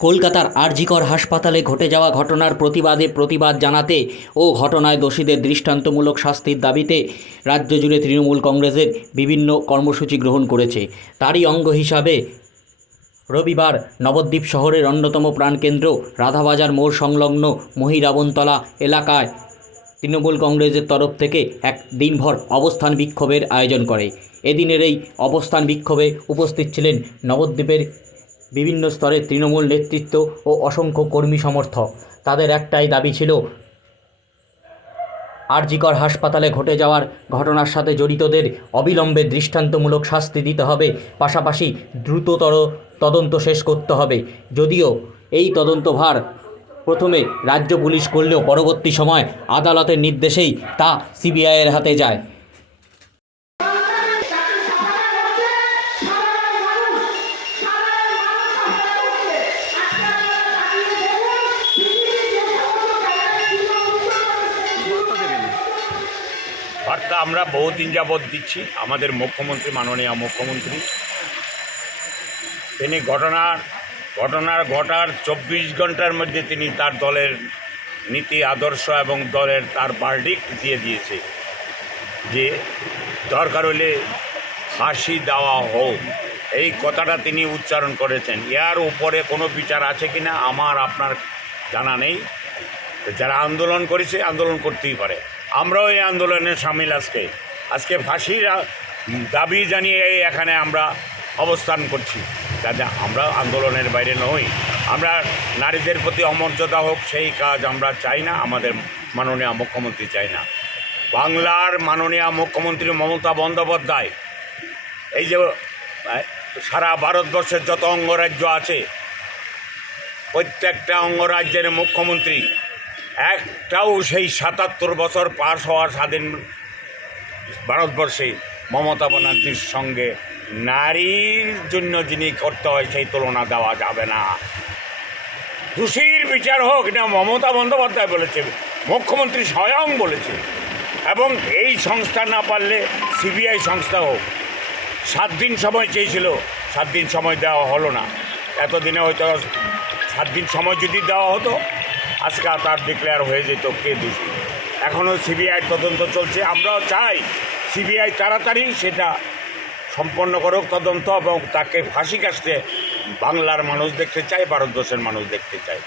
কলকাতার আরজিকর হাসপাতালে ঘটে যাওয়া ঘটনার প্রতিবাদে প্রতিবাদ জানাতে ও ঘটনায় দোষীদের দৃষ্টান্তমূলক শাস্তির দাবিতে রাজ্য জুড়ে তৃণমূল কংগ্রেসের বিভিন্ন কর্মসূচি গ্রহণ করেছে। তারই অঙ্গ হিসাবে রবিবার নবদ্বীপ শহরের অন্যতম প্রাণকেন্দ্র রাধাবাজার মোড় সংলগ্ন মহিরাবনতলা এলাকায় তৃণমূল কংগ্রেসের তরফ থেকে এক দিনভর অবস্থান বিক্ষোভের আয়োজন করে। এদিনের এই অবস্থান বিক্ষোভে উপস্থিত ছিলেন নবদ্বীপের বিভিন্ন স্তরের তৃণমূল নেতৃত্ব ও অসংখ্য কর্মী সমর্থক। তাদের একটাই দাবি ছিল, আরজিকর হাসপাতালে ঘটে যাওয়ার ঘটনার সাথে জড়িতদের অবিলম্বে দৃষ্টান্তমূলক শাস্তি দিতে হবে। পাশাপাশি দ্রুততর তদন্ত শেষ করতে হবে। যদিও এই তদন্তভার প্রথমে রাজ্য পুলিশ করলেও পরবর্তী সময় আদালতের নির্দেশেই তা সিবিআইয়ের হাতে যায়। বার্তা আমরা বহুদিন যাবৎ দিচ্ছি। আমাদের মুখ্যমন্ত্রী, মাননীয় মুখ্যমন্ত্রী। তিনি ঘটনার ঘটনার ঘটার চব্বিশ ঘণ্টার মধ্যে তিনি তার দলের নীতি, আদর্শ এবং দলের তার বার্ডিক দিয়ে দিয়েছে যে দরকার হলে ফাঁসি দেওয়া হোক। এই কথাটা তিনি উচ্চারণ করেছেন। ইয়ার উপরে কোনো বিচার আছে কিনা আমার আপনার জানা নেই। যারা আন্দোলন করেছে, আন্দোলন করতেই পারে। আমরাও এই আন্দোলনে সামিল আজকে। আজকে ফাঁসির দাবি জানিয়ে এখানে আমরা অবস্থান করছি। যাতে আমরা আন্দোলনের বাইরে নই। আমরা নারীদের প্রতি অমর্যাদা হোক, সেই কাজ আমরা চাই না। আমাদের মাননীয় মুখ্যমন্ত্রী চাই না। বাংলার মাননীয় মুখ্যমন্ত্রী মমতা বন্দ্যোপাধ্যায়, এই যে সারা ভারতবর্ষের যত অঙ্গরাজ্য আছে, প্রত্যেকটা অঙ্গরাজ্যের মুখ্যমন্ত্রী একটাও সেই সাতাত্তর বছর পার হওয়ার স্বাধীন ভারতবর্ষে মমতা ব্যানার্জির সঙ্গে নারীর জন্য যিনি করতে হয় সেই তুলনা দেওয়া যাবে না। দোষীর বিচার হোক না মমতা বন্দ্যোপাধ্যায় বলেছে, মুখ্যমন্ত্রী স্বয়ং বলেছে, এবং এই সংস্থা না পারলে সিবিআই সংস্থা হোক। সাত দিন সময় চেয়েছিল, সাত দিন সময় দেওয়া হলো না। এতদিনে হয়তো সাত দিন সময় যদি দেওয়া হতো আজকে তার ডিক্লেয়ার হয়ে যেত, কে দোষী এখনও সিবিআই তদন্ত চলছে, আমরাও চাই সিবিআই তাড়াতাড়ি সেটা সম্পন্ন করুক তদন্ত এবং তাকে ফাঁসি কাটতে বাংলার মানুষ দেখতে চায়, ভারতবর্ষের মানুষ দেখতে চায়।